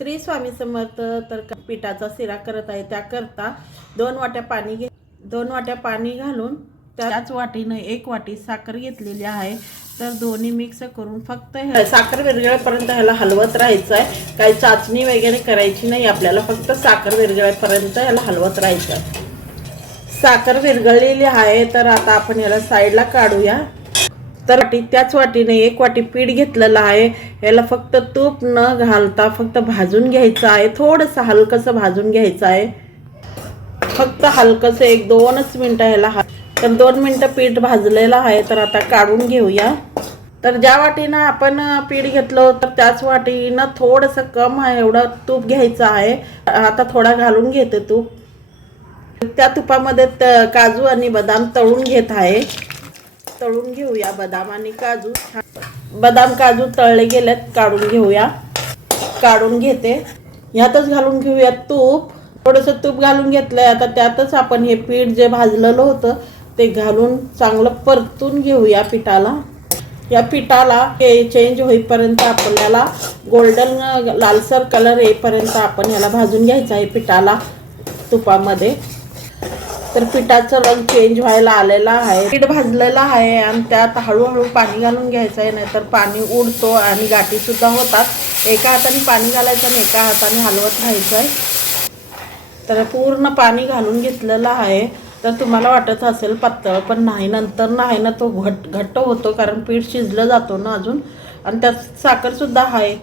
श्री स्वामी समर्थ. तर पिठाचा शिरा करत आहे. त्याकरता 2 वाट्या पाणी घालून त्याच वाटीनं 1 वाटी साखर घेतलेली आहे. तर दोन्ही मिक्स करून फक्त साखर विरघळेपर्यंत ह्याला हलवत राहायचं आहे. काही चाचणी वगैरे करायची नाही आपल्याला, फक्त साखर विरघळेपर्यंत ह्याला हलवत राहायचं आहे. साखर विरघळलेली आहे. तर आता आपण ह्याला साईडला काढूया. तर त्याच वाटीने 1 वाटी पीठ घेतलेलं आहे. याला फक्त तूप न घालता फक्त भाजून घ्यायचं आहे. थोडंसं हलकंसं भाजून घ्यायचं आहे. फक्त हलकंसं 1-2च मिनटं ह्याला. तर 2 मिनटं पीठ भाजलेलं आहे. तर आता काढून घेऊया. तर ज्या वाटीनं आपण पीठ घेतलं होतं त्याच वाटीनं थोडंसं कम आहे एवढं तूप घ्यायचं आहे. आता थोडा घालून घेते तूप. त्या तुपामध्ये काजू आणि बदाम तळून घेत आहे. तळून घेऊया बदाम आणि काजू. बदाम काजू तळले गेलेत, काढून घेऊया. काढून घेते. ह्यातच घालून घेऊया तूप. थोडंसं तूप घालून घेतलंय. आता त्यातच आपण हे पीठ जे भाजलेलं होतं ते घालून चांगलं परतून घेऊया पिठाला. या पिठाला हे चेंज होईपर्यंत आपल्याला गोल्डन लालसर कलर येईपर्यंत आपण ह्याला भाजून घ्यायचं आहे पिठाला तुपामध्ये. तर पिठाचं रंग चेंज व्हायला आलेला आहे. पीठ भाजलेलं आहे आणि त्यात हळूहळू पाणी घालून घ्यायचं आहे, नाहीतर पाणी उडतो आणि गाठीसुद्धा होतात. एका हाताने पाणी घालायचं आणि एका हाताने हलवत राहायचं आहे. तर पूर्ण पाणी घालून घेतलेलं आहे. तर तुम्हाला वाटत असेल पातळ, पण नाही, नंतर नाही ना तो घट्ट होतो, कारण पीठ शिजलं जातो ना अजून, आणि त्यात साखरसुद्धा आहे.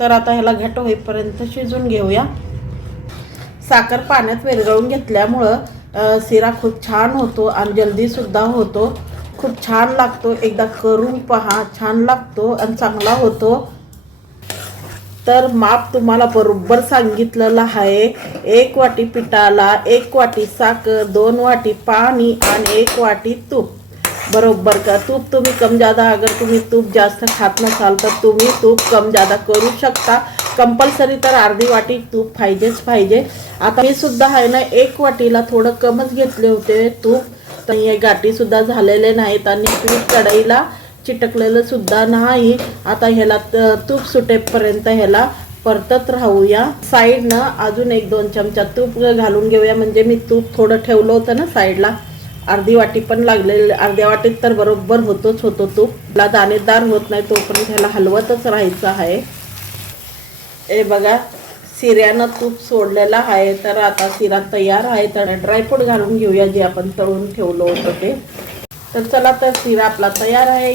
तर आता ह्याला घट्ट होईपर्यंत शिजून घेऊया. साखर पाण्यात विरघळून घेतल्यामुळं शिरा खूप छान होतो आणि जल्दीसुद्धा होतो. खूप छान लागतो. एकदा करून पहा, छान लागतो आणि चांगला होतो. तर माप तुम्हाला बरोबर सांगितलेलं आहे. 1 वाटी पिठाला 1 वाटी साखर, 2 वाटी पाणी आणि 1 वाटी तूप. बरोबर का. तूप तुम्ही कम जादा, अगर तुम्ही तूप जास्त खात नसाल तर तुम्ही तूप कम जादा करू शकता. कंपल्सरी तर अर्धी वाटी तूप पाहिजेच पाहिजे. आता मी सुद्धा आहे ना 1 वाटीला थोडं कमच घेतले होते तूप. तर हे गाठीसुद्धा झालेले नाहीत आणि पीठ कढईला चिटकलेलं सुद्धा नाही. आता ह्याला तूप सुटेपर्यंत ह्याला परतत राहूया. साईडनं अजून 1-2 चमचा तूप घालून घेऊया. म्हणजे मी तूप थोडं ठेवलं होतं ना साईडला, अर्धी वाटी पण लागलेली. अर्ध्या वाटीत तर बरोबर होतोच होतो तूप. ला दाणेदार होत नाही तोपर्यंत ह्याला हलवतच राहायचं आहे. हे बघा, शिऱ्यानं तूप सोडलेलं आहे. तर आता शिरा तयार आहे. तर ड्रायफ्रूट घालून घेऊया जे आपण तळून ठेवलं होतं ते. तर चला, तर शिरा आपला तयार आहे.